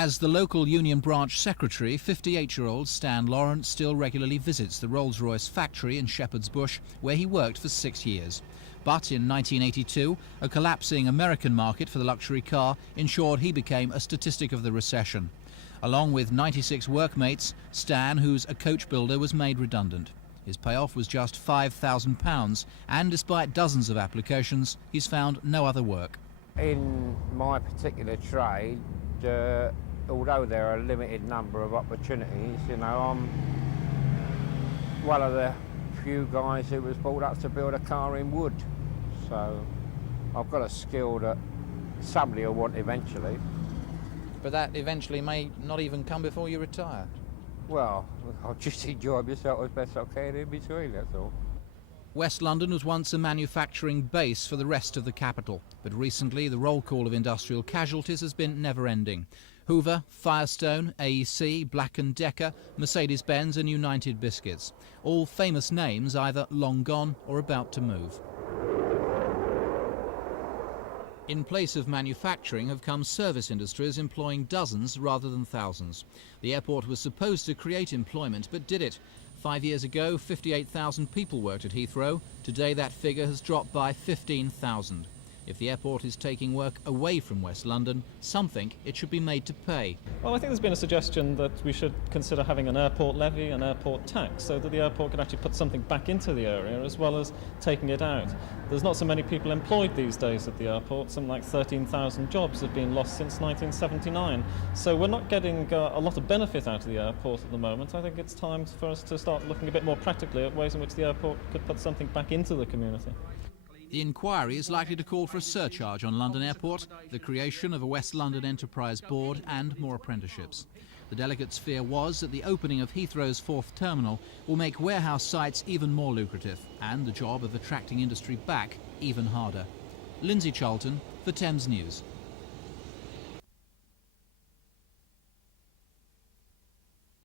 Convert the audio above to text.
As the local union branch secretary, 58-year-old Stan Lawrence still regularly visits the Rolls-Royce factory in Shepherd's Bush, where he worked for 6 years. But in 1982, a collapsing American market for the luxury car ensured he became a statistic of the recession. Along with 96 workmates, Stan, who's a coach builder, was made redundant. His payoff was just £5,000, and despite dozens of applications, he's found no other work. In my particular trade, although there are a limited number of opportunities, you know, I'm one of the few guys who was brought up to build a car in wood. So I've got a skill that somebody will want eventually. But that eventually may not even come before you retire. Well, I'll just enjoy myself as best I can in between, that's all. West London was once a manufacturing base for the rest of the capital, but recently the roll call of industrial casualties has been never-ending. Hoover, Firestone, AEC, Black & Decker, Mercedes-Benz and United Biscuits. All famous names either long gone or about to move. In place of manufacturing have come service industries employing dozens rather than thousands. The airport was supposed to create employment, but did it? 5 years ago, 58,000 people worked at Heathrow. Today that figure has dropped by 15,000. If the airport is taking work away from West London, some think it should be made to pay. Well, I think there's been a suggestion that we should consider having an airport levy, an airport tax, so that the airport could actually put something back into the area as well as taking it out. There's not so many people employed these days at the airport. Something like 13,000 jobs have been lost since 1979. So we're not getting a lot of benefit out of the airport at the moment. I think it's time for us to start looking a bit more practically at ways in which the airport could put something back into the community. The inquiry is likely to call for a surcharge on London Airport, the creation of a West London Enterprise Board and more apprenticeships. The delegates' fear was that the opening of Heathrow's fourth terminal will make warehouse sites even more lucrative and the job of attracting industry back even harder. Lindsay Charlton for Thames News.